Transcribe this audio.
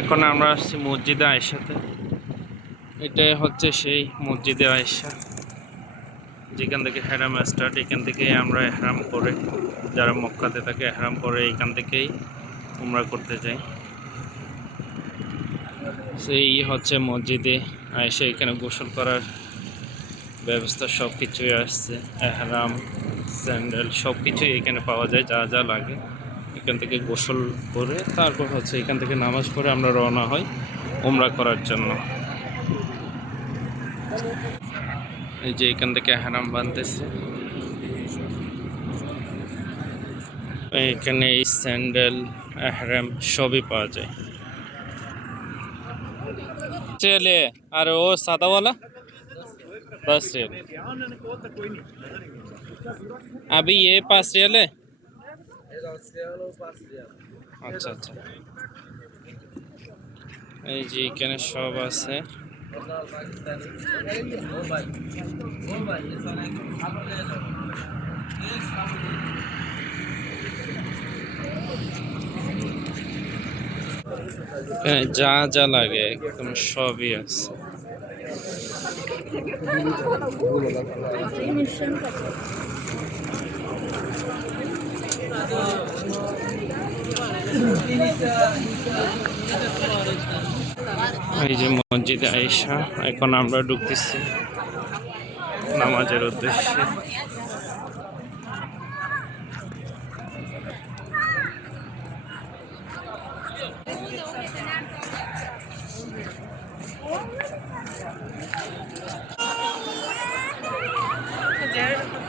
এখন আমরা আসছি মসজিদে আয়েশাতে। এটাই হচ্ছে সেই মসজিদে আয়েশা। যেখান থেকে হেরাম স্টার্ট এখান থেকে আমরা হেরাম করে, যারা মক্কাতে থাকে হেরাম করে, এখান থেকেই উমরা করতে যাই। সেই হচ্ছে মসজিদে আয়েশা, এখানে গোসল করার ব্যবস্থা সব কিছুই আসছে। এহরাম, স্যান্ডেল সব কিছুই এখানে পাওয়া যায়, যা যা লাগে। এখান থেকে গোসল করে তারপর হচ্ছে এখান থেকে নামাজ পড়ে আমরা রওনা হই উমরা করার জন্য এই যে এখান থেকে এহরাম বানতেছে এখানে এই স্যান্ডেল এহরাম সবই পাওয়া যায় चले अरे वो सादा वाला दस रियल अभी ये पाँच रियल है আচ্ছা আচ্ছা। এই যে এখানে সব আছে। যা যা লাগে একদম সবই আছে। এই যে মসজিদে আয়সা এখন আমরা ঢুকতেছি নামাজের উদ্দেশ্যে Yeah.